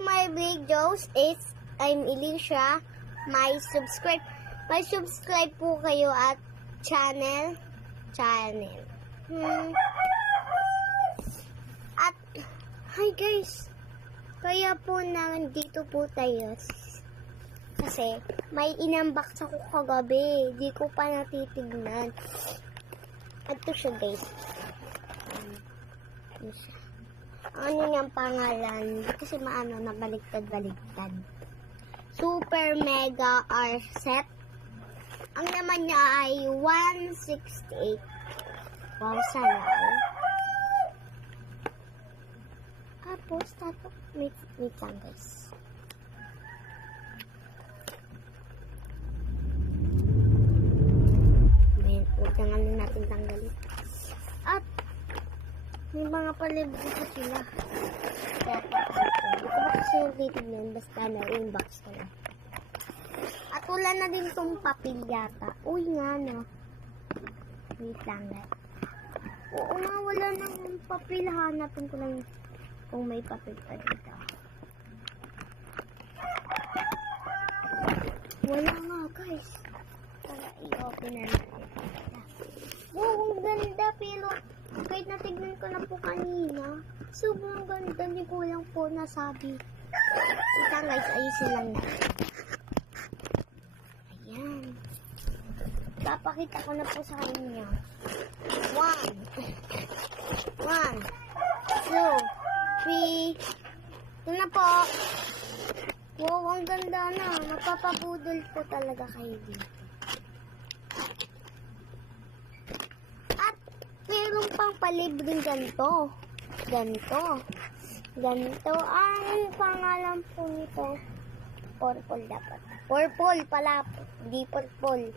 my videos. I'm Elisha. My subscribe po kayo at channel. At hi guys. Kaya po nandito po tayo. Kasi may inunbox ako kagabi. Di ko pa natitignan. Ito siya guys. Ano niyang pangalan? Kasi maano na baliktad. Super Mega R set. Ang naman niya ay 168. Wow, sana. Tapos, wait lang guys. Huwag na nga natin tanggalin. At may mga palibre ko sila. Kaya ito ba kasi yung titignan, basta na inbox ko lang. At wala na din itong papel yata. Uy nga no. Wait lang guys. Oo nga, wala nang papel. Hanapin ko lang kung may papel pa dito. Wala nga guys. Para i-open na natin. Wow, ang ganda pero kahit natignan ko na po kanina, sobrang ganda ni kulang po nasabi. Ika guys, ayusin lang natin. Ayan. Papakita ko na po sa kanya. 1, 2, 3. Ito na po. Wow, ang ganda na. Mapapabudol po talaga kayo dito. At meron pang palibreng ganito. Ganito. Ang pangalan po nito. Purple dapat. Purple pala. Hindi purple.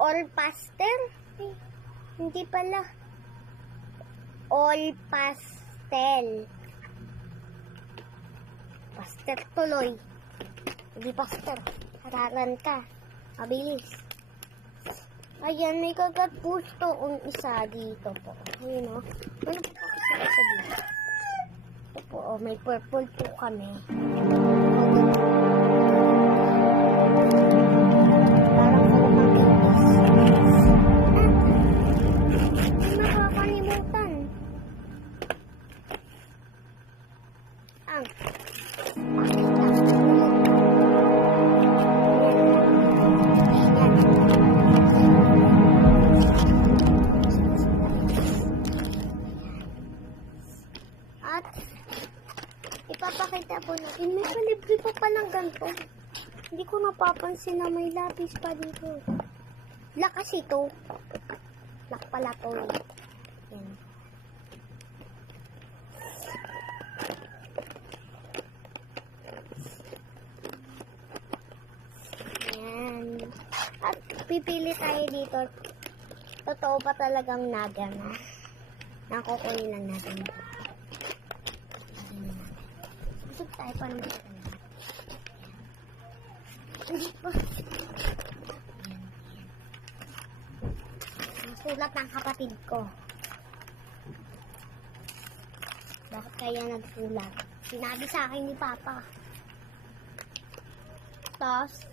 All pastel? Hindi pala. All pastel. Pastel tuloy. Hindi pastel. Hararan ka. Mabilis. Ayan, may kagat pusto ang isa dito po. Ayun o. Ano po kasi isa dito? Ito po, oh, may purple po kami. Parang kalapang kinis. Nakakalimutan. At ipapakita po natin. May palibre pa palang ganito. Hindi ko napapansin na may lapis pa dito. Lakas ito. Lak pala to. Yan. Yan. At pipili tayo dito. Totoo ba talagang naga na? Nakukunin lang natin ito. Busog tayo pa naman. Hindi pa. Sulat ng kapatid ko. Bakit kaya nagsulat? Sinabi sa akin ni Papa. Tapos,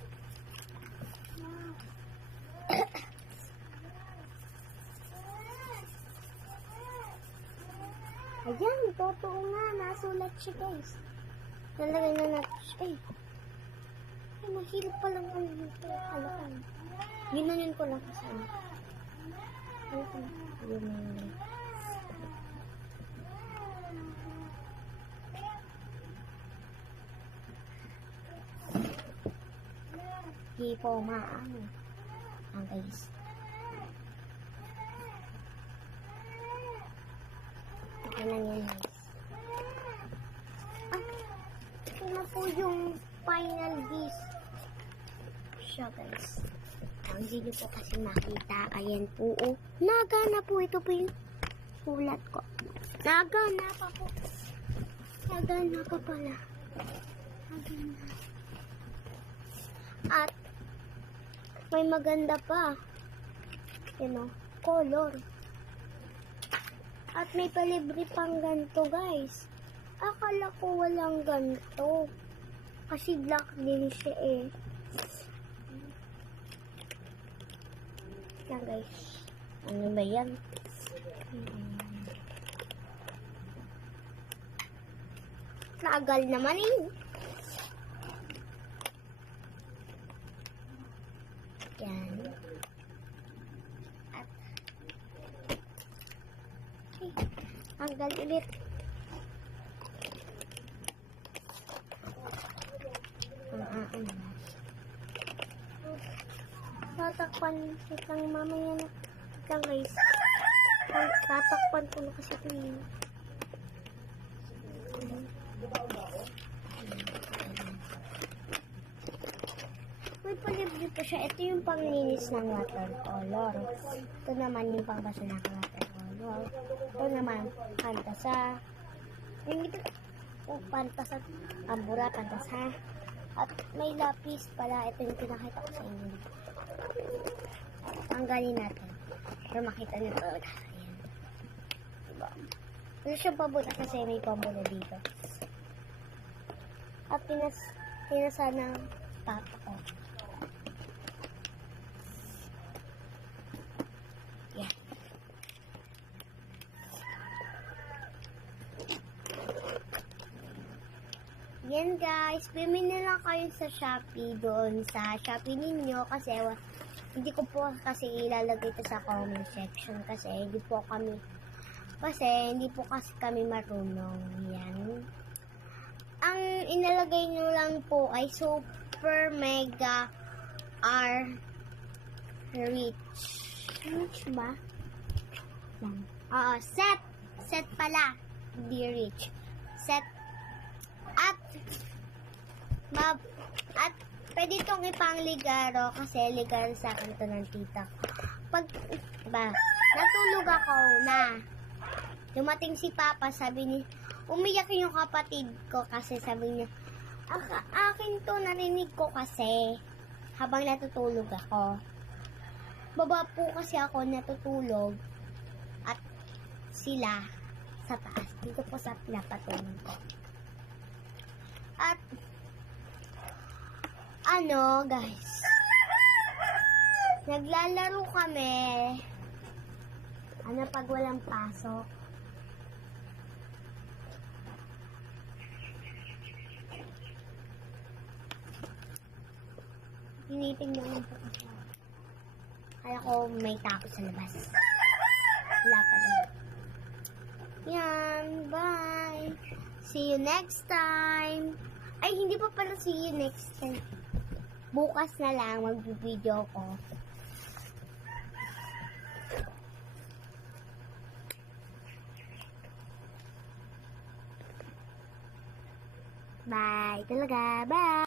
ayan, totoo nga. Nasulat siya guys. Nalagay na natin siya. Ay, mahirap palang ano nito. Halakan. Ginanin ko lang kasi. Hindi po maano. Ang guys. Ito lang yan guys. Ito na po yung final disc. Siya guys. Hindi nyo po kasi makita. Ayan po. Oh. Naga na po. Ito po yung sulat ko. Naga na pa po. Naga na pa pala. Naga na. At may maganda pa. You know, color. At may palibre pang ganito guys. Akala ko walang ganito. Kasi black din siya eh. Yan guys. Ano ba yan? Tagal naman eh. Yan. At tanggal ulit. Tatakpan lang mamaya na. Lang guys. Tatakpan ko na kasi ito yun. May palibre pa siya. Ito yung panglinis ng watercolor. Ito naman yung pangbasa ng watercolor. Ito naman, pantasa. Yung ito, pantasa, ambura, pantasa. At may lapis pala. Ito yung pinakita ko sa inyo. Tanggalin natin. Para makita nyo talaga. Ayan. Diba? Ito siyang pabula kasi may pabula dito. At pinasa ng papa ko. Yan. Yan guys, bumili na lang kayo sa Shopee doon sa Shopee ninyo kasi hindi ko po kasi ilalagay ito sa comment section kasi hindi po kami marunong. Yan. Ang inalagay nyo lang po ay super mega R rich. Rich ba? Yan. Set pala. Hindi rich. Set. At pwede itong ipangligaro kasi ligaro sa akin ito ng tita. Natulog ako na. Dumating si Papa, umiyak yung kapatid ko kasi sabi niya, akin to, narinig ko kasi habang natutulog ako. Baba po kasi ako natutulog at sila sa taas. Dito po sa pinapatulog ko. At guys, naglalaro kami pag walang pasok. Tinitingnan mo po kasi. Kaya ko may tao sa labas. Wala pa din. Yan, bye! See you next time! Ay, hindi pa pala see you next time. Bukas na lang mag-video ko. Bye! Talaga, bye!